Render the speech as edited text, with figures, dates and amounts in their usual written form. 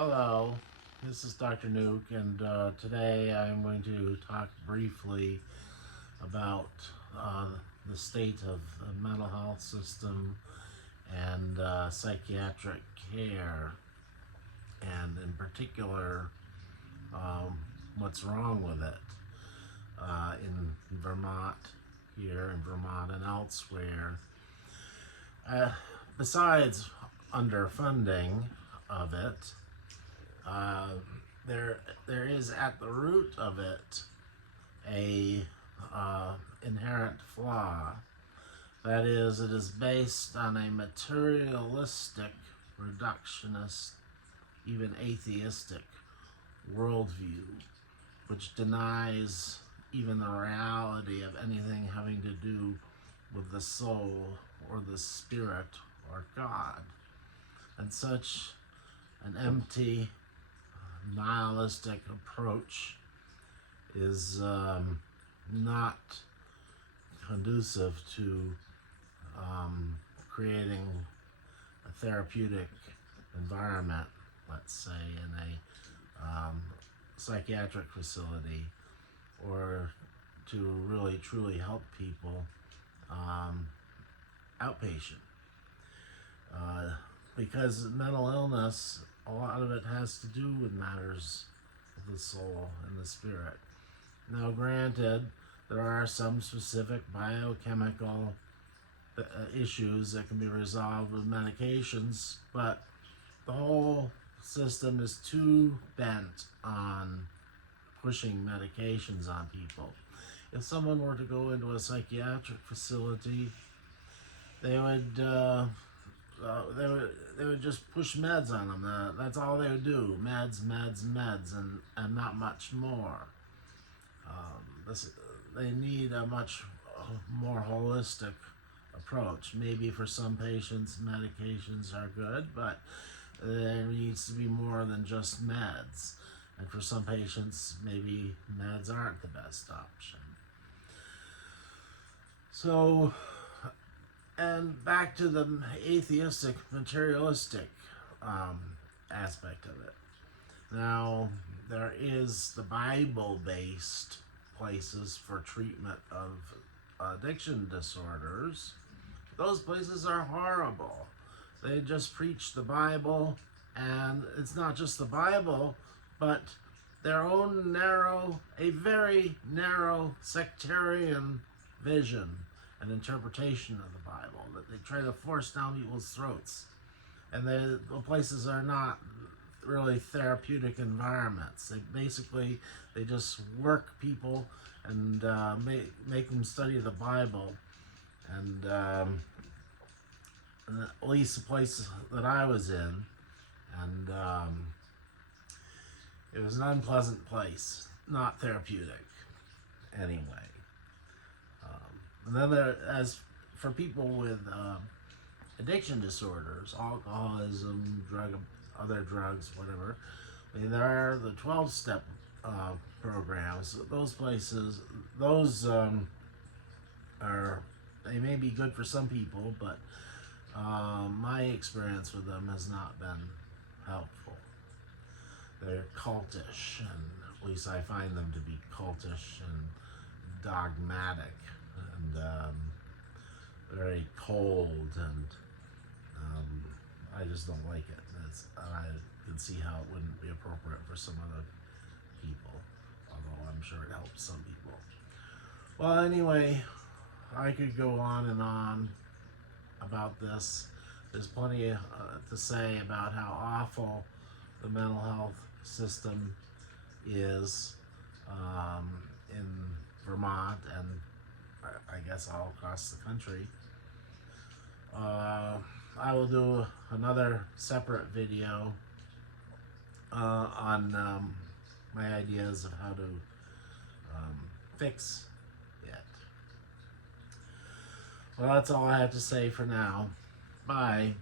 Hello, this is Dr. Nuke, and today I'm going to talk briefly about the state of the mental health system and psychiatric care, and in particular, what's wrong with it in Vermont, here in Vermont and elsewhere. Besides underfunding of it, there is at the root of it a inherent flaw. That is, it is based on a materialistic, reductionist, even atheistic worldview, which denies even the reality of anything having to do with the soul or the spirit or God. And such an empty, nihilistic approach is not conducive to creating a therapeutic environment, let's say, in a psychiatric facility, or to really truly help people outpatient. Because mental illness, a lot of it has to do with matters of the soul and the spirit. Now, granted, there are some specific biochemical issues that can be resolved with medications, but the whole system is too bent on pushing medications on people. If someone were to go into a psychiatric facility, they would just push meds on them. That's all they would do: meds, and not much more. They need a much more holistic approach. Maybe for some patients, medications are good, but there needs to be more than just meds. And for some patients, maybe meds aren't the best option. So, and back to the atheistic, materialistic aspect of it. Now, there is the Bible-based places for treatment of addiction disorders. Those places are horrible. They just preach the Bible, and it's not just the Bible, but their own a very narrow sectarian vision and interpretation of the Bible that they try to force down people's throats. And the places are not really therapeutic environments. They just work people and make them study the Bible. And at least the place that I was in, and it was an unpleasant place, not therapeutic anyway. And then as for people with addiction disorders, alcoholism, other drugs, whatever, there are the 12-step programs. Those places, they may be good for some people, but my experience with them has not been helpful. They're cultish, and at least I find them to be cultish and dogmatic, and very cold, and I just don't like it. I can see how it wouldn't be appropriate for some other people, although I'm sure it helps some people. Well, anyway, I could go on and on about this. There's plenty to say about how awful the mental health system is in Vermont, and I guess all across the country. I will do another separate video on my ideas of how to fix it. Well, that's all I have to say for now. Bye.